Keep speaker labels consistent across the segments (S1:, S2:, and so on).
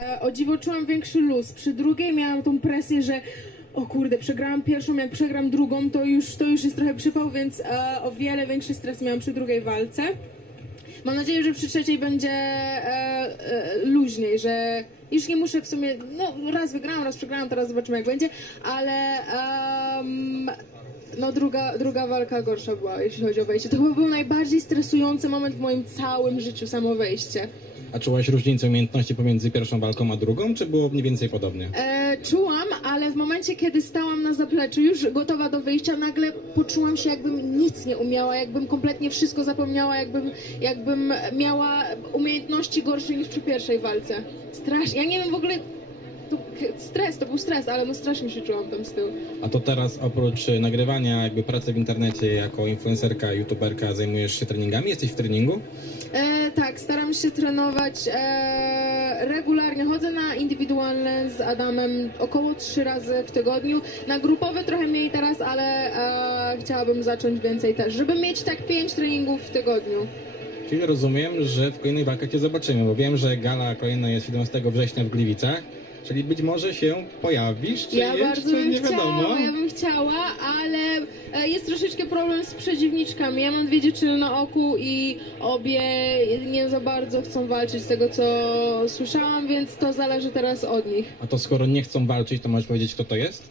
S1: O dziwo czułam większy luz. Przy drugiej miałam tą presję, że o kurde, przegrałam pierwszą, jak przegram drugą, to już jest trochę przypał, więc o wiele większy stres miałam przy drugiej walce. Mam nadzieję, że przy trzeciej będzie luźniej, że już nie muszę w sumie, no raz wygrałam, raz przegrałam, teraz zobaczymy jak będzie, ale no druga walka gorsza była, jeśli chodzi o wejście. To chyba był najbardziej stresujący moment w moim całym życiu, samo wejście.
S2: A czułaś różnicę umiejętności pomiędzy pierwszą walką a drugą, czy było mniej więcej podobnie?
S1: Czułam, ale w momencie, kiedy stałam na zapleczu, już gotowa do wyjścia, nagle poczułam się, jakbym nic nie umiała, jakbym kompletnie wszystko zapomniała, jakbym miała umiejętności gorsze niż przy pierwszej walce. Strasznie, ja nie wiem w ogóle, to był stres, ale no strasznie się czułam tam z tyłu.
S2: A to teraz oprócz nagrywania, jakby pracy w internecie jako influencerka, youtuberka, zajmujesz się treningami? Jesteś w treningu?
S1: Tak, staram się trenować regularnie. Chodzę na indywidualne z Adamem około 3 razy w tygodniu. Na grupowe trochę mniej teraz, ale chciałabym zacząć więcej też, żeby mieć tak 5 treningów w tygodniu.
S2: Czyli rozumiem, że w kolejnej walkach Cię zobaczymy, bo wiem, że gala kolejna jest 17 września w Gliwicach. Czyli być może się pojawisz, czy
S1: Ja
S2: jeszcze
S1: bardzo bym
S2: nie wiadomo?
S1: chciała, ja bym chciała, ale jest troszeczkę problem z przeciwniczkami. Ja mam 2 dziewczyny na oku i obie nie za bardzo chcą walczyć z tego, co słyszałam, więc to zależy teraz od nich.
S2: A to skoro nie chcą walczyć, to możesz powiedzieć, kto to jest?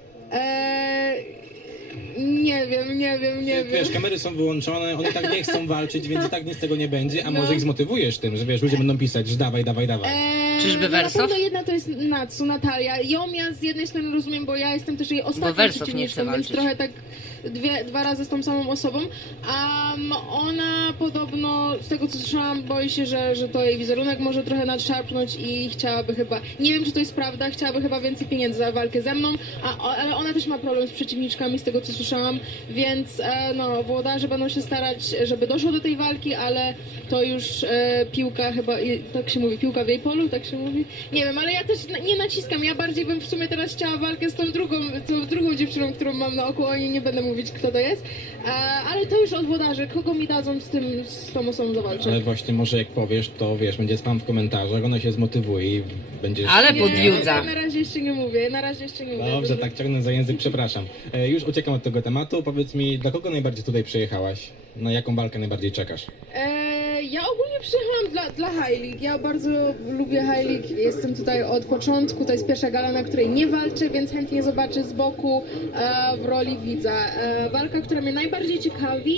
S1: Nie wiem.
S2: Wiesz, kamery są wyłączone, oni tak nie chcą walczyć, więc i tak nic z tego nie będzie, a
S1: No.
S2: może ich zmotywujesz tym, że wiesz, ludzie będą pisać, że dawaj.
S3: Czyżby
S1: Na
S3: Wersow?
S1: pewno jedna to jest Natsu, Natalia. Ją ja z jednej strony rozumiem, bo ja jestem też jej ostatnią
S3: Wersow nie chce
S1: przeciwniczką, więc
S3: walczyć.
S1: trochę tak 2 razy z tą samą osobą. Ona podobno, z tego co słyszałam, boi się, że to jej wizerunek może trochę nadszarpnąć i chciałaby chyba, nie wiem czy to jest prawda, chciałaby chyba więcej pieniędzy za walkę ze mną, ale ona też ma problem z przeciwniczkami, z tego co słyszałam, więc no, włodarze będą się starać, żeby doszło do tej walki, ale to już piłka chyba, tak się mówi, piłka w jej polu, tak się mówi? Nie wiem, ale ja też nie naciskam, ja bardziej bym w sumie teraz chciała walkę z tą drugą dziewczyną, którą mam na oku, o niej nie będę mówić kto to jest, ale to już od włodarzy, kogo mi dadzą z tą osobą zawalczyć.
S2: Ale właśnie może jak powiesz, to wiesz, będzie spam w komentarzach, ona się zmotywuje i będziesz...
S3: Ale
S1: Nie,
S3: podjudza.
S1: na razie jeszcze nie mówię,
S2: Dobrze, tak ciągnę za język, przepraszam. Już uciekam od tego tematu, powiedz mi, dla kogo najbardziej tutaj przyjechałaś? Na jaką walkę najbardziej czekasz?
S1: Ja ogólnie przyjechałam dla High League. Ja bardzo lubię High League. Jestem tutaj od początku. To jest pierwsza gala, na której nie walczę, więc chętnie zobaczę z boku w roli widza. Walka, która mnie najbardziej ciekawi,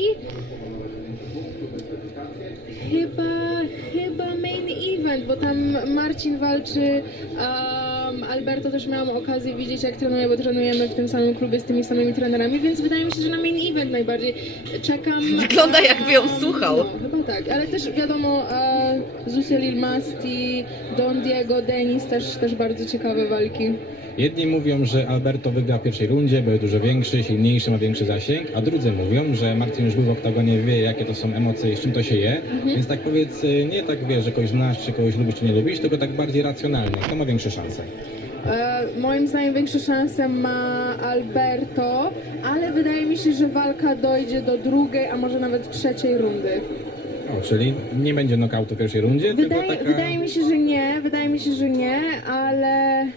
S1: chyba main event, bo tam Marcin walczy, Alberto też miałam okazję widzieć jak trenuje, bo trenujemy w tym samym klubie z tymi samymi trenerami, więc wydaje mi się, że na main event najbardziej czekam.
S3: Wygląda jakby ją słuchał.
S1: No, chyba tak, ale też wiadomo Zusia Lil Masti, Don Diego, Denis, też bardzo ciekawe walki.
S2: Jedni mówią, że Alberto wygra w pierwszej rundzie, bo jest dużo większy, silniejszy, ma większy zasięg, a drudzy mówią, że Marcin już był w oktagonie, wie jakie to są emocje i z czym to się je, więc tak powiedz, nie tak wiesz, że kogoś znasz, czy kogoś lubisz, czy nie lubisz, tylko tak bardziej racjonalnie. Kto ma większe szanse?
S1: Moim zdaniem większe szanse ma Alberto, ale wydaje mi się, że walka dojdzie do 2., a może nawet 3. rundy.
S2: O, czyli nie będzie knockoutu w pierwszej rundzie, tylko taka...
S1: Wydaje mi się, że nie, ale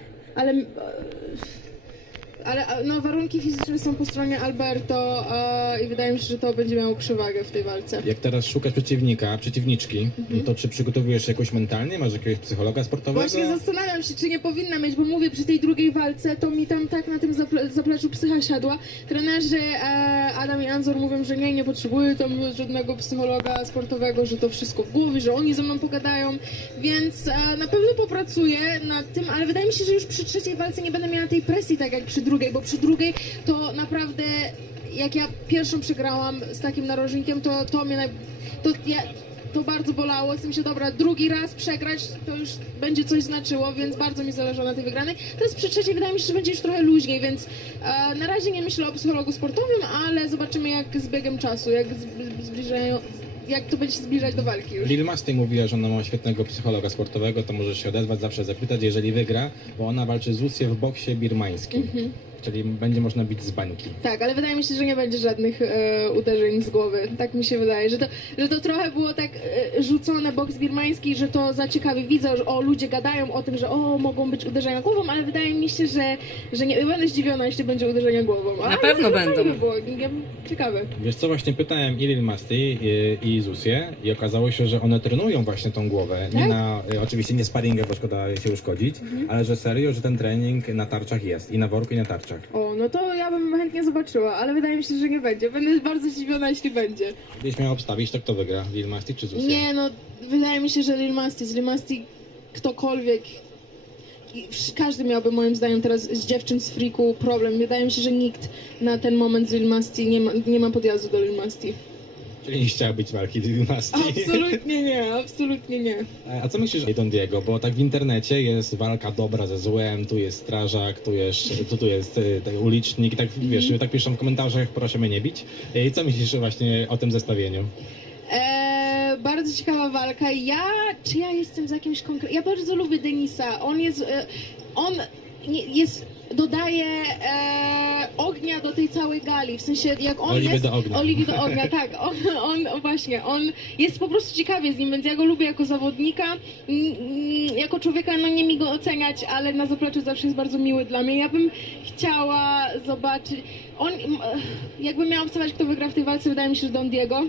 S1: no, warunki fizyczne są po stronie Alberto i wydaje mi się, że to będzie miało przewagę w tej walce.
S2: Jak teraz szukasz przeciwniczki, to czy przygotowujesz się jakoś mentalnie? Masz jakiegoś psychologa sportowego?
S1: Właśnie zastanawiam się, czy nie powinna mieć, bo mówię, przy tej 2. walce to mi tam tak na tym zapleczu psycha siadła. Trenerzy Adam i Anzor mówią, że nie potrzebuję tam żadnego psychologa sportowego, że to wszystko w głowie, że oni ze mną pogadają, więc na pewno popracuję nad tym, ale wydaje mi się, że już przy 3. walce nie będę miała tej presji tak jak przy 2., bo przy 2. to naprawdę jak ja pierwszą przegrałam z takim narożnikiem, to bardzo bolało, z tym się dobra, 2. raz przegrać, to już będzie coś znaczyło, więc bardzo mi zależy na tej wygranej. Teraz przy 3. wydaje mi się, że będzie już trochę luźniej, więc na razie nie myślę o psychologu sportowym, ale zobaczymy jak z biegiem czasu, jak to będzie się zbliżać do walki już.
S2: Lil Masti mówiła, że ona ma świetnego psychologa sportowego, to możesz się odezwać, zawsze zapytać, jeżeli wygra, bo ona walczy z Zusię w boksie birmańskim. Czyli będzie można bić z bańki.
S1: Tak, ale wydaje mi się, że nie będzie żadnych uderzeń z głowy. Tak mi się wydaje, że to trochę było tak rzucone boks birmański, że to zaciekawi widza, że ludzie gadają o tym, że mogą być uderzenia głową, ale wydaje mi się, że nie będę zdziwiona, jeśli będzie uderzenie głową.
S3: Na pewno
S1: fajnie
S3: będą.
S1: By było. Ciekawe.
S2: Wiesz co, właśnie pytałem i Lil Masti i Zusię i okazało się, że one trenują właśnie tą głowę. Nie
S1: Tak?
S2: oczywiście nie sparingę, bo szkoda się uszkodzić, ale że serio, że ten trening na tarczach jest. I na worku, i na tarczach.
S1: No to ja bym chętnie zobaczyła, ale wydaje mi się, że nie będzie. Będę bardzo zdziwiona, jeśli będzie.
S2: Gdybyś miał obstawić, to kto wygra? Lil Masti czy Zusia?
S1: Nie, wydaje mi się, że Lil Masti, ktokolwiek, każdy miałby moim zdaniem teraz z dziewczyn z Freaku problem. Wydaje mi się, że nikt na ten moment z Lil Masti nie ma podjazdu do Lil Masti.
S2: Czyli nie chciała być walki Lil Masti.
S1: Absolutnie nie, absolutnie nie.
S2: A co myślisz o Don Diego? Bo tak w internecie jest walka dobra ze złem, tu jest strażak, tu jest ten ulicznik, tak wiesz, tak piszą w komentarzach, proszę mnie nie bić. I co myślisz właśnie o tym zestawieniu?
S1: Bardzo ciekawa walka. Czy ja jestem z jakimś konkretnym... Ja bardzo lubię Denisa. On dodaje ognia do tej całej gali, w sensie jak on
S2: Oliwy
S1: jest...
S2: do ognia.
S1: Oliwy do ognia, tak. On jest po prostu ciekawie z nim, więc ja go lubię jako zawodnika. Jako człowieka, nie mi go oceniać, ale na zapleczu zawsze jest bardzo miły dla mnie. Ja bym chciała zobaczyć... Jakbym miała obstawiać, kto wygra w tej walce, wydaje mi się, że Don Diego.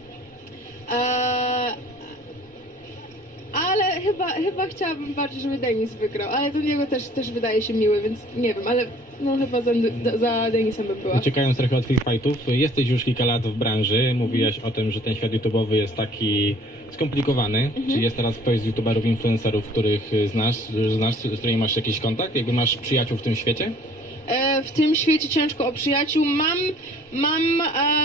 S1: Ale chyba chciałabym bardziej, żeby Denis wygrał, ale do niego też wydaje się miły, więc nie wiem, ale chyba za Denisem by była.
S2: Uciekając trochę od free fightów, jesteś już kilka lat w branży, mówiłaś o tym, że ten świat YouTube'owy jest taki skomplikowany. Czy jest teraz ktoś z YouTuberów, influencerów, których znasz, z którymi masz jakiś kontakt? Jakby masz przyjaciół w tym świecie?
S1: W tym świecie ciężko o przyjaciół. Mam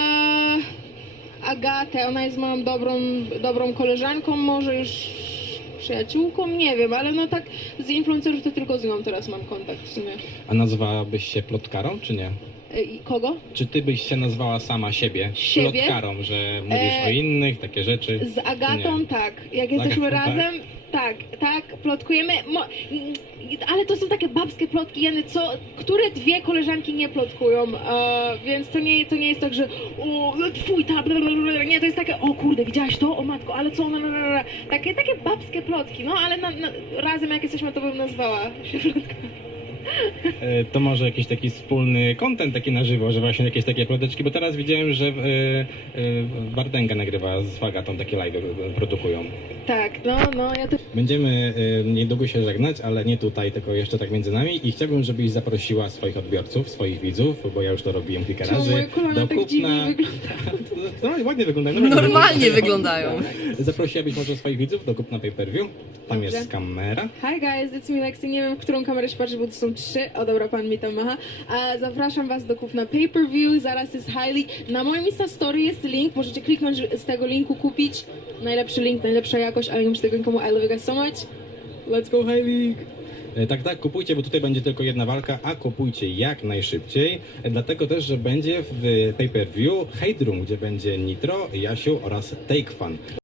S1: Agatę, ona jest moją dobrą koleżanką, może już przyjaciółką, nie wiem, ale tak z influencerów to tylko z nią teraz mam kontakt w sumie.
S2: A nazywałabyś się plotkarą, czy nie?
S1: Kogo?
S2: Czy ty byś się nazwała sama siebie plotkarą, że mówisz o innych, takie rzeczy?
S1: Z Agatą
S2: Nie.
S1: tak, jak jesteśmy
S2: Agatą,
S1: razem, tak, plotkujemy, ale to są takie babskie plotki, Jeny, które dwie koleżanki nie plotkują, więc to nie jest tak, że twój ta, blablabla. Nie, to jest takie, o kurde, widziałaś to, o matko, ale co, takie babskie plotki, ale razem jak jesteśmy, to bym nazwała się plotką.
S2: To może jakiś taki wspólny content taki na żywo, że właśnie jakieś takie ploteczki, bo teraz widziałem, że Wardęga nagrywa z Agatą takie live produkują.
S1: Tak, ja też.
S2: Będziemy niedługo się żegnać, ale nie tutaj, tylko jeszcze tak między nami i chciałbym, żebyś zaprosiła swoich odbiorców, swoich widzów, bo ja już to robiłem kilka razy.
S1: Moje kolana tak dziwnie wyglądają.
S2: No, ładnie wyglądają.
S3: Normalnie wyglądają.
S2: Zaprosiłabyś może swoich widzów do kupna pay-per-view. Tam
S1: Dobrze.
S2: jest kamera.
S1: Hi guys, it's me Lexi. Nie wiem, w którą kamerę się patrzy, bo to są 3. O dobra, pan mi tam macha. Zapraszam was do kupna pay-per-view. Zaraz jest highly. Na moim Insta Story jest link. Możecie kliknąć z tego linku, kupić. Najlepszy link, najlepsza jakość, ale nie muszę tego nikomu. I love you guys so much. Let's go High League.
S2: Tak, kupujcie, bo tutaj będzie tylko jedna walka, a kupujcie jak najszybciej. Dlatego też, że będzie w pay-per-view Hate Room, gdzie będzie Nitro, Jasiu oraz Take Fan.